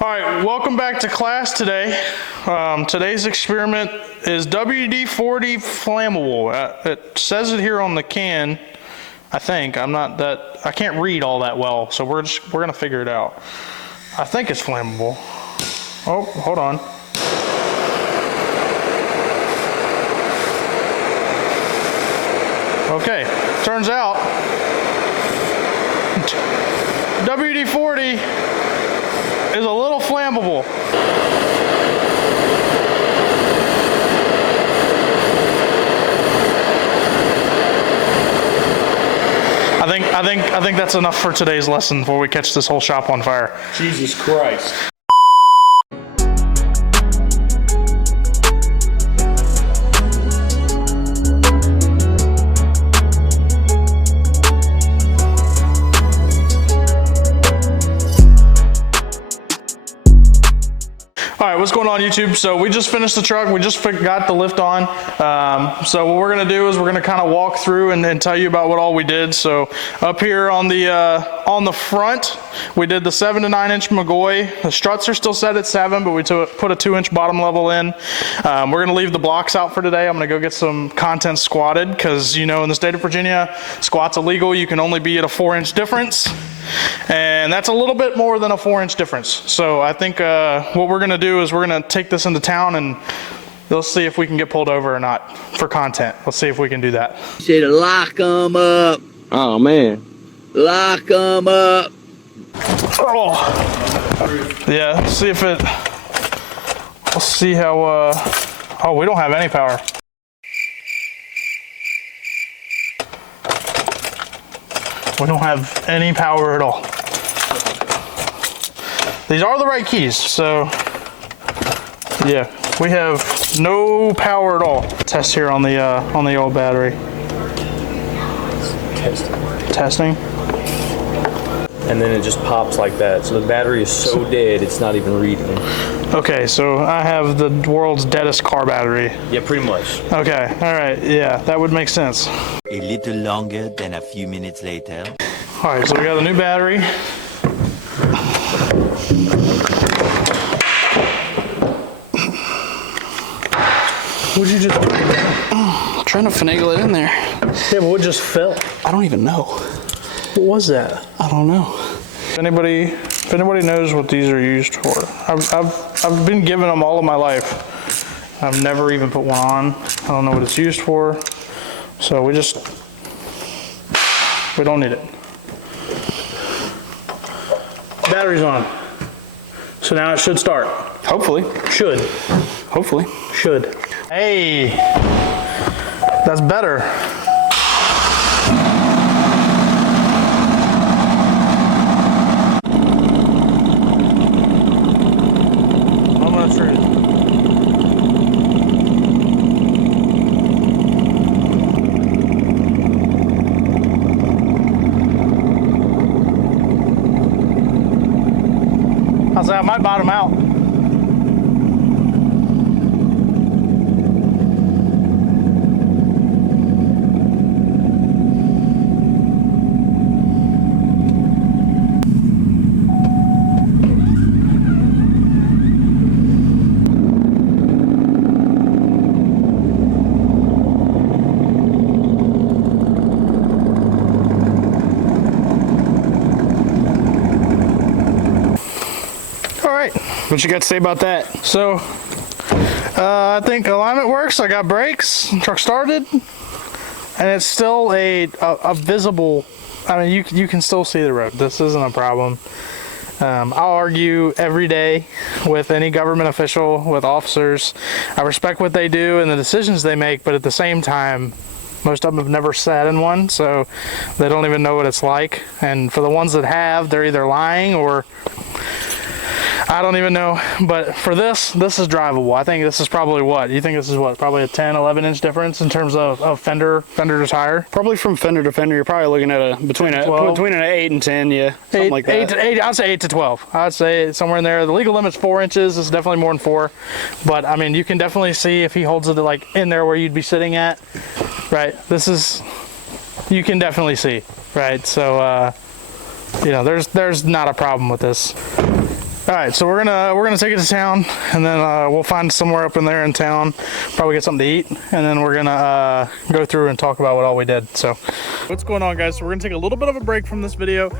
All right, welcome back to class today. Today's experiment is WD-40 flammable. It says it here on the can, I think. I can't read all that well, so we're gonna figure it out. I think it's flammable. Oh, hold on. Okay, turns out WD-40 is a little flammable. I think that's enough for today's lesson before we catch this whole shop on fire. Jesus Christ. All right, what's going on YouTube? So we just finished the truck. We just got the lift on. So what we're gonna do is we're gonna kind of walk through and tell you about what all we did. So up here on the front, we did the 7 to 9 inch McGoy. The struts are still set at 7, but we put a 2 inch bottom level in. We're gonna leave the blocks out for today. I'm gonna go get some content squatted because in the state of Virginia, squat's illegal. You can only be at a 4 inch difference. And that's a little bit more than a 4 inch difference. So I think what we're gonna do is we're gonna take this into town and let's see if we can get pulled over or not for content. Let's see if we can do that. You said lock them up. Oh man. Lock them up. Oh. Yeah, let's see if it, let's see how, oh, we don't have any power. We don't have any power at all. These are the right keys, so yeah, we have no power at all. Test here on the old battery. Testing. And then it just pops like that. So the battery is so dead, it's not even reading. Okay, so I have the world's deadest car battery. Yeah, pretty much. Okay, all right, yeah, that would make sense. A little longer than a few minutes later. All right, so we got a new battery. What'd you just do? I'm trying to finagle it in there. Yeah, but what just fell? I don't even know. What was that? I don't know. If anybody knows what these are used for, I've been given them all of my life. I've never even put one on. I don't know what it's used for. So we don't need it. Battery's on. So now it should start. Hopefully. Should. Hopefully. Should. Hey, that's better. I'm gonna try it. I'll say I might bottom out. What you got to say about that? So, I think alignment works. I got brakes, truck started, and it's still a visible, I mean, you can still see the road. This isn't a problem. I'll argue every day with any government official, with officers. I respect what they do and the decisions they make, but at the same time, most of them have never sat in one, so they don't even know what it's like. And for the ones that have, they're either lying or I don't even know, but for this is drivable. I think this is probably what? You think this is what? Probably a 10, 11 inch difference in terms of fender to tire? Probably from fender to fender, you're probably looking at between an 8 and 10, yeah. Something like that. I'd say 8 to 12. I'd say somewhere in there. The legal limit's 4 inches. It's definitely more than 4. But I mean, you can definitely see if he holds it like in there where you'd be sitting at, right? This is, you can definitely see, right? So, you know, there's not a problem with this. All right, so we're gonna take it to town, and then we'll find somewhere up in there in town, probably get something to eat, and then we're gonna go through and talk about what all we did. So, what's going on, guys? So we're gonna take a little bit of a break from this video.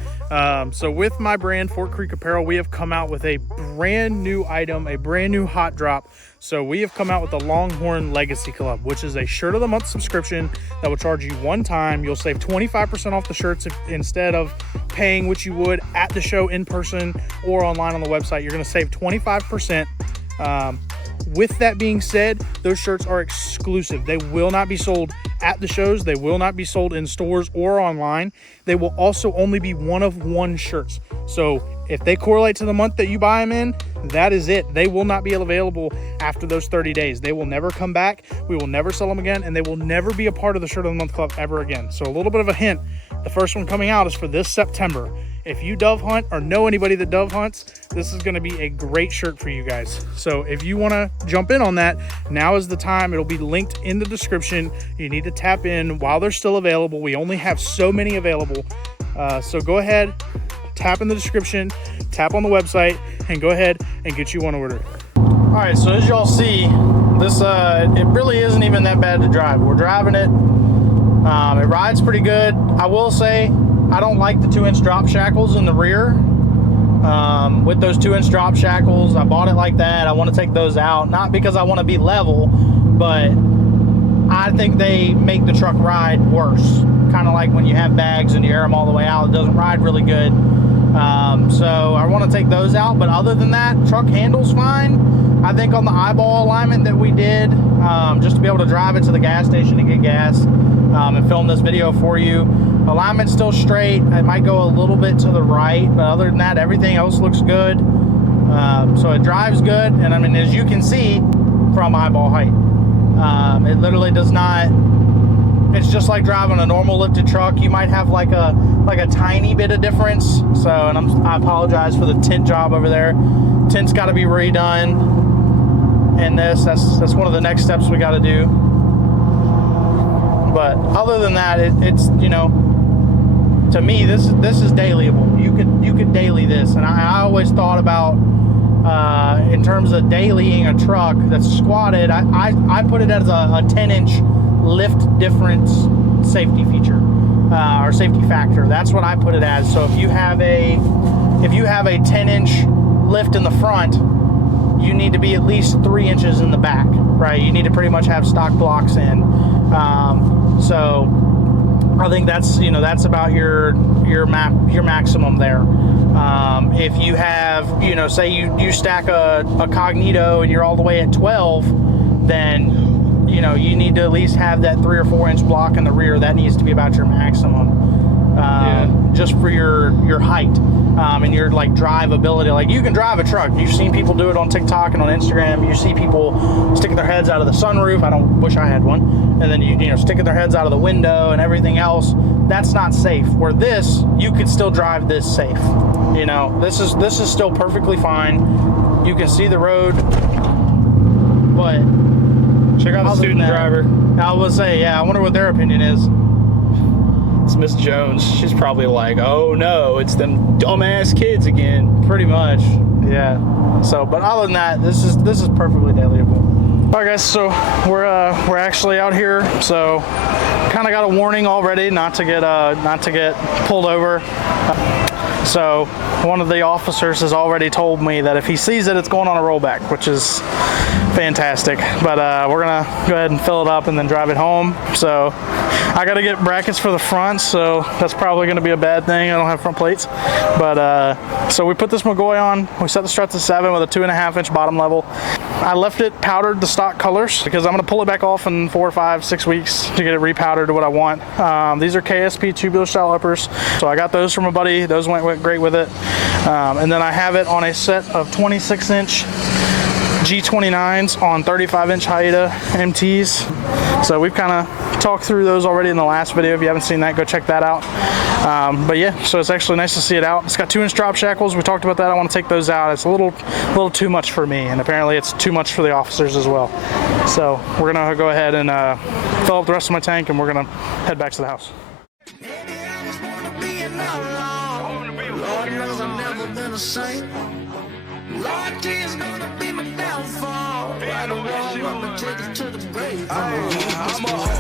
So with my brand, Fort Creek Apparel, we have come out with a brand new item, a brand new hot drop. So we have come out with the Longhorn Legacy Club, which is a shirt of the month subscription that will charge you one time. You'll save 25% off the shirts instead of paying what you would at the show in person or online on the website. You're gonna save 25%. With that being said, those shirts are exclusive. They will not be sold at the shows. They will not be sold in stores or online. They will also only be one of one shirts. So if they correlate to the month that you buy them in, that is it. They will not be available after those 30 days. They will never come back. We will never sell them again, and they will never be a part of the Shirt of the Month Club ever again. So a little bit of a hint, the first one coming out is for this September. If you dove hunt or know anybody that dove hunts, this is gonna be a great shirt for you guys. So if you wanna jump in on that, now is the time. It'll be linked in the description. You need to tap in while they're still available. We only have so many available. So go ahead, tap in the description, tap on the website, and go ahead and get you one order. All right, so as y'all see, this it really isn't even that bad to drive. We're driving it. It rides pretty good. I will say, I don't like the 2-inch drop shackles in the rear. With those 2-inch drop shackles, I bought it like that. I want to take those out, not because I want to be level, but I think they make the truck ride worse. Kind of like when you have bags and you air them all the way out, it doesn't ride really good. So I want to take those out, but other than that, truck handles fine. I think on the eyeball alignment that we did, just to be able to drive it to the gas station to get gas and film this video for you, alignment's still straight. It might go a little bit to the right, but other than that, everything else looks good. So it drives good, and I mean, as you can see from eyeball height, it literally does not. It's just like driving a normal lifted truck. You might have like a tiny bit of difference. So, and I apologize for the tint job over there. Tint's got to be redone. And that's one of the next steps we got to do. But other than that, it's you know, to me this is dailyable. You could daily this, and I always thought about in terms of dailying a truck that's squatted. I put it as a 10-inch lift difference safety feature or safety factor. That's what I put it as. So if you have a 10-inch lift in the front, you need to be at least 3 inches in the back, right? You need to pretty much have stock blocks in. So I think that's, you know, that's about your maximum there. If you have, you know, say you stack a Cognito and you're all the way at 12, then, you know, you need to at least have that 3 or 4 inch block in the rear. That needs to be about your maximum, just for your height and your like drivability. Like, you can drive a truck. You've seen people do it on TikTok and on Instagram. You see people sticking their heads out of the sunroof. I don't wish I had one. And then you know, sticking their heads out of the window and everything else. That's not safe. Where this, you could still drive this safe. You know, this is still perfectly fine. You can see the road, but check out the student driver. I would say, yeah, I wonder what their opinion is. It's Miss Jones. She's probably like, oh no, it's them dumbass kids again. Pretty much, yeah. So, but other than that, this is perfectly dailyable. All right, guys. So we're actually out here. So kind of got a warning already not to get pulled over. So one of the officers has already told me that if he sees it, it's going on a rollback, which is fantastic. But we're gonna go ahead and fill it up and then drive it home. So I gotta get brackets for the front, so that's probably gonna be a bad thing. I don't have front plates. But so we put this McGoy on. We set the struts to 7 with a 2.5 inch bottom level. I left it powdered the stock colors because I'm gonna pull it back off in 4 or 5, 6 weeks to get it repowdered to what I want. These are KSP tubular style uppers. So I got those from a buddy. Those went great with it. And then I have it on a set of 26 inch G29s on 35 inch Haida MTs. So we've kind of talked through those already in the last video. If you haven't seen that, go check that out. But yeah, so it's actually nice to see it out. It's got 2-inch drop shackles. We talked about that. I want to take those out. It's a little too much for me, and apparently it's too much for the officers as well. So we're gonna go ahead and fill up the rest of my tank, and we're gonna head back to the house. Lord knows I've never been a saint. party is gonna be my downfall. Right or wrong, I'ma take it to the grave. I'm a